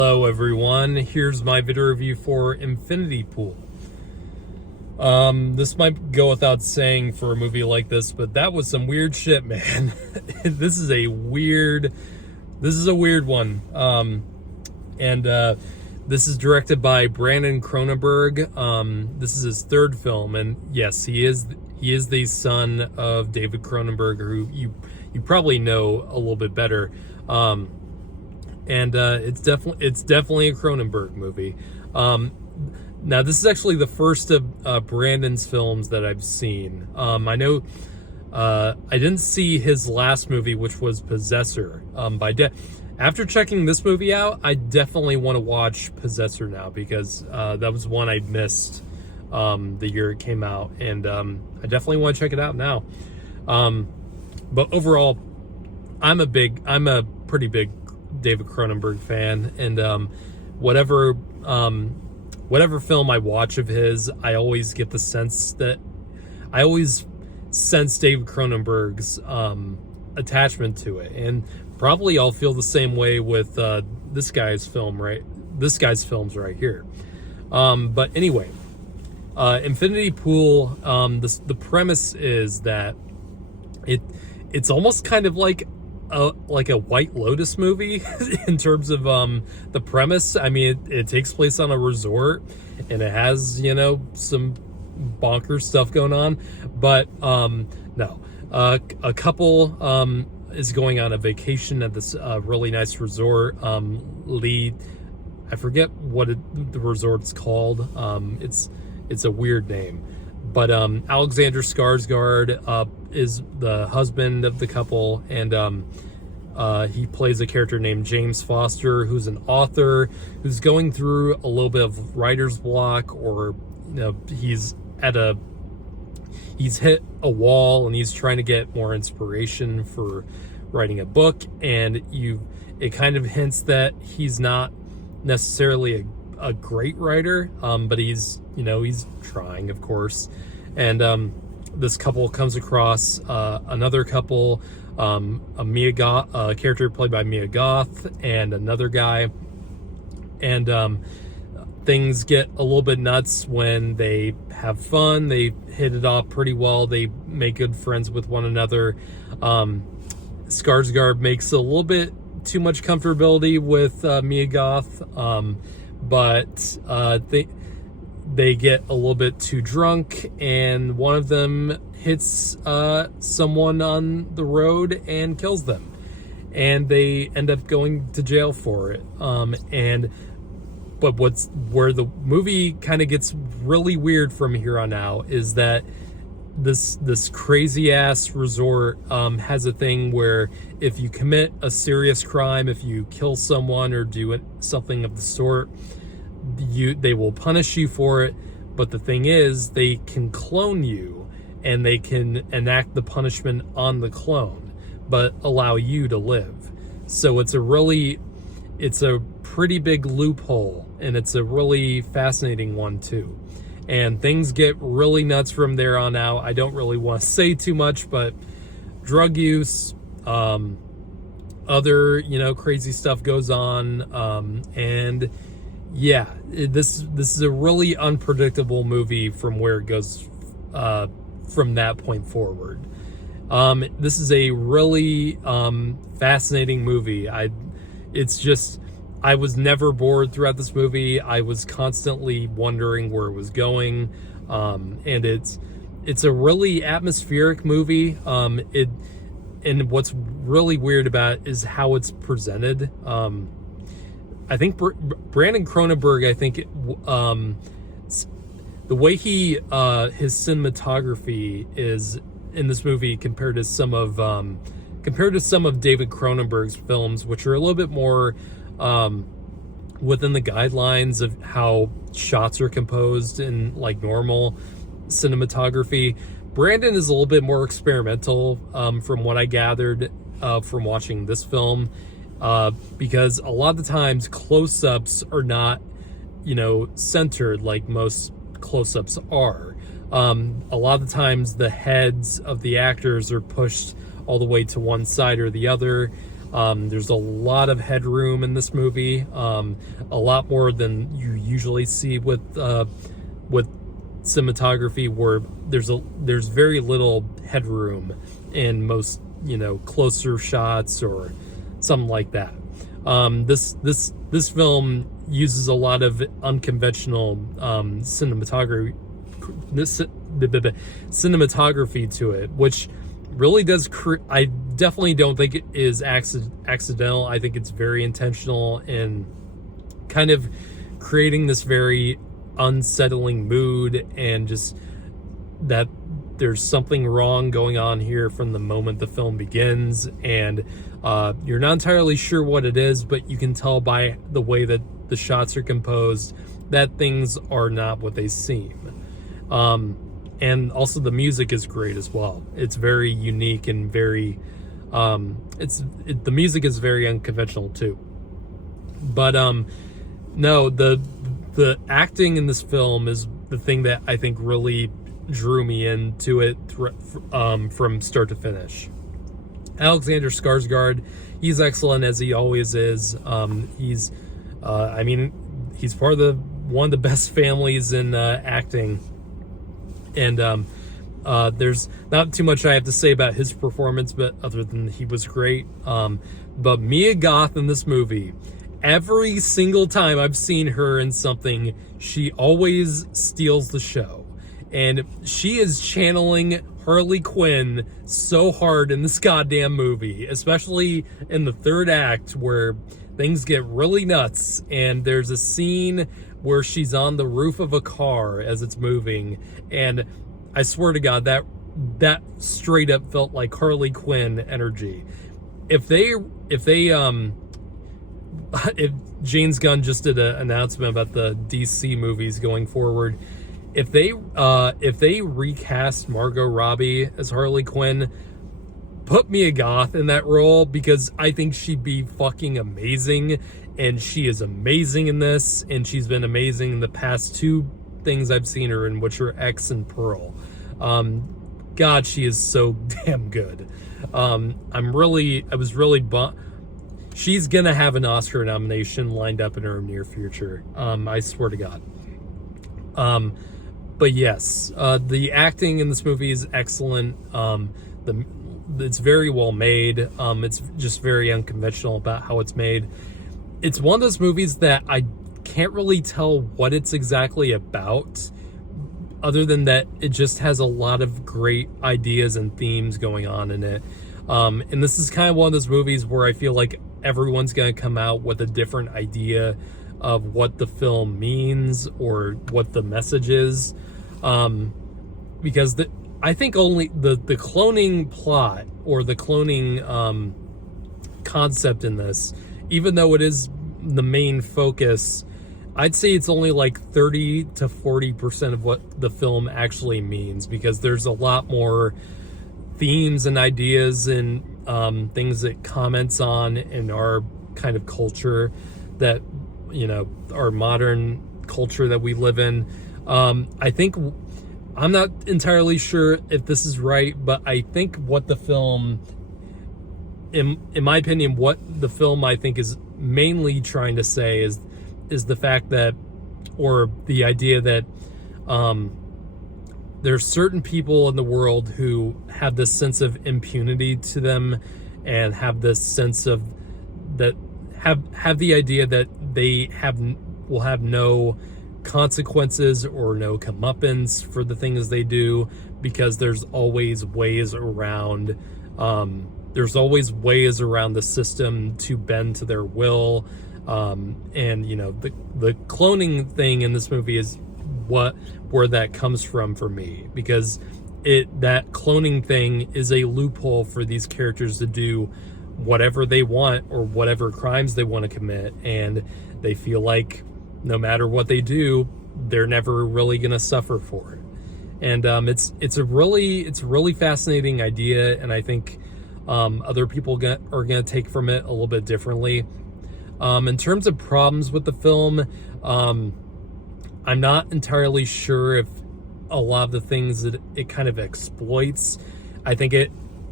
Hello everyone, here's my video review for Infinity Pool. This might go without saying for a movie like this, but that was some weird shit, man. This is a weird one. This is directed by Brandon Cronenberg. This is his third film, and yes, he is the son of David Cronenberg, who you probably know a little bit better. It's definitely a Cronenberg movie. Now this is actually the first of Brandon's films that I've seen. I know I didn't see his last movie, which was Possessor. After checking this movie out, I definitely want to watch Possessor now, because that was one I missed the year it came out, and I definitely want to check it out now. But overall, I'm a pretty big David Cronenberg fan, and whatever film I watch of his, I always get the sense that I always sense David Cronenberg's attachment to it, and probably I'll feel the same way with this guy's films right here. But anyway, Infinity Pool. The premise is that it's almost kind of like a White Lotus movie in terms of the premise. I mean, it takes place on a resort, and it has, some bonkers stuff going on, but no. A couple is going on a vacation at this really nice resort. I forget what the resort's called. It's a weird name, but Alexander Skarsgard is the husband of the couple, and he plays a character named James Foster, who's an author who's going through a little bit of writer's block, or he's hit a wall and he's trying to get more inspiration for writing a book, and it kind of hints that he's not necessarily a great writer, but he's trying, of course. And this couple comes across another couple, a character played by Mia Goth, and another guy, and things get a little bit nuts when they have fun. They hit it off pretty well. They make good friends with one another. Skarsgård makes a little bit too much comfortability with Mia Goth, but they get a little bit too drunk, and one of them hits someone on the road and kills them, and they end up going to jail for it. But where the movie kind of gets really weird from here on out is that this crazy ass resort has a thing where if you commit a serious crime, if you kill someone or do something of the sort, they will punish you for it. But the thing is, they can clone you, and they can enact the punishment on the clone, but allow you to live. So it's a pretty big loophole, and it's a really fascinating one too. And things get really nuts from there on out. I don't really want to say too much, but drug use, other crazy stuff goes on, and yeah, this is a really unpredictable movie from where it goes from that point forward. This is a really fascinating movie. I was never bored throughout this movie. I was constantly wondering where it was going, and it's a really atmospheric movie. And what's really weird about it is how it's presented. I think Brandon Cronenberg, the way his cinematography is in this movie compared to some of David Cronenberg's films, which are a little bit more within the guidelines of how shots are composed in like normal cinematography. Brandon is a little bit more experimental, from what I gathered from watching this film, because a lot of the times close-ups are not, centered like most close-ups are. A lot of the times the heads of the actors are pushed all the way to one side or the other. There's a lot of headroom in this movie, a lot more than you usually see with cinematography, where there's very little headroom in most, closer shots or something like that. This film uses a lot of unconventional cinematography to it, which really does I definitely don't think it is accidental. I think it's very intentional in kind of creating this very unsettling mood, and just that there's something wrong going on here from the moment the film begins, and you're not entirely sure what it is, but you can tell by the way that the shots are composed that things are not what they seem. And also the music is great as well. It's very unique and very the music is very unconventional too. But no, the acting in this film is the thing that I think really drew me into it from start to finish. Alexander Skarsgard, he's excellent as he always is. He's part of one of the best families in acting, and there's not too much I have to say about his performance, but other than he was great. But Mia Goth in this movie, every single time I've seen her in something, she always steals the show. And she is channeling Harley Quinn so hard in this goddamn movie, especially in the third act where things get really nuts. And there's a scene where she's on the roof of a car as it's moving. And I swear to God, that straight up felt like Harley Quinn energy. If James Gunn just did an announcement about the DC movies going forward, if they recast Margot Robbie as Harley Quinn, put Mia Goth in that role, because I think she'd be fucking amazing, and she is amazing in this, and she's been amazing in the past two things I've seen her in, which are X and Pearl. God, she is so damn good. I was really bummed. She's gonna have an Oscar nomination lined up in her near future. I swear to God. But yes, the acting in this movie is excellent. It's very well made. It's just very unconventional about how it's made. It's one of those movies that I can't really tell what it's exactly about, other than that it just has a lot of great ideas and themes going on in it. And this is kind of one of those movies where I feel like everyone's going to come out with a different idea of what the film means or what the message is. Because I think only the cloning plot or the cloning concept in this, even though it is the main focus, I'd say it's only like 30 to 40% of what the film actually means, because there's a lot more themes and ideas and things it comments on in our kind of culture, that, our modern culture that we live in. I think, I'm not entirely sure if this is right, but I think what the film, in my opinion, what the film I think is mainly trying to say is the fact that, or the idea that there's certain people in the world who have this sense of impunity to them, and have this sense of that have the idea that they will have no consequences or no comeuppance for the things they do, because there's always ways around the system to bend to their will. And the cloning thing in this movie is where that comes from for me, because that cloning thing is a loophole for these characters to do whatever they want or whatever crimes they want to commit, and they feel like no matter what they do, they're never really gonna suffer for it. And it's a really fascinating idea, and I think other people are gonna take from it a little bit differently. In terms of problems with the film, I'm not entirely sure if a lot of the things that it kind of exploits, I think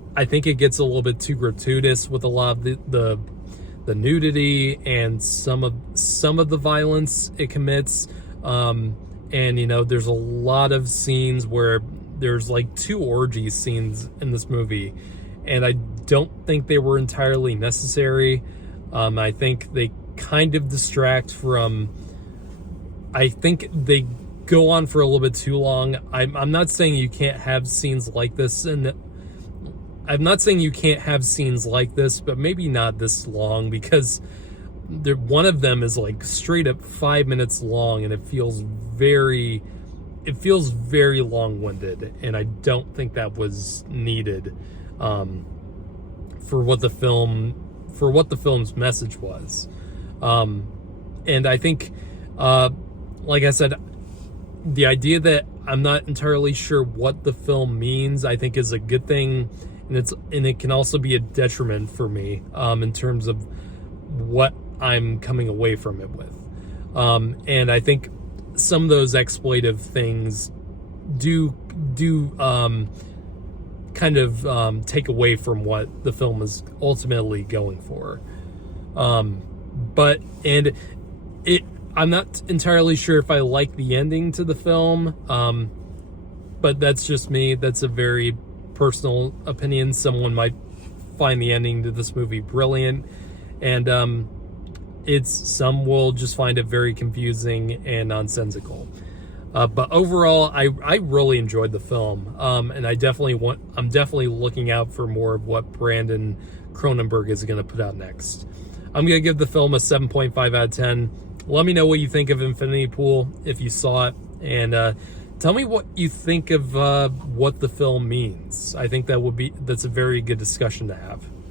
I think it gets a little bit too gratuitous with a lot of the nudity and some of the violence it commits. And you know, there's a lot of scenes where there's like 2 orgy scenes in this movie, and I don't think they were entirely necessary. I think they kind of distract from. I think they go on for a little bit too long. I'm not saying you can't have scenes like this, and I'm not saying you can't have scenes like this, but maybe not this long, because one of them is like straight up 5 minutes long, and it feels very long-winded, and I don't think that was needed for what the film's message was. And I think, like I said, the idea that I'm not entirely sure what the film means, I think is a good thing, and it can also be a detriment for me in terms of what I'm coming away from it with. And I think some of those exploitive things do kind of take away from what the film is ultimately going for. I'm not entirely sure if I like the ending to the film, but that's just me. That's a very personal opinion. Someone might find the ending to this movie brilliant, and some will just find it very confusing and nonsensical. But overall, I really enjoyed the film, and I'm definitely looking out for more of what Brandon Cronenberg is going to put out next. I'm going to give the film a 7.5 out of 10. Let me know what you think of Infinity Pool if you saw it, and tell me what you think of what the film means. I think that's a very good discussion to have.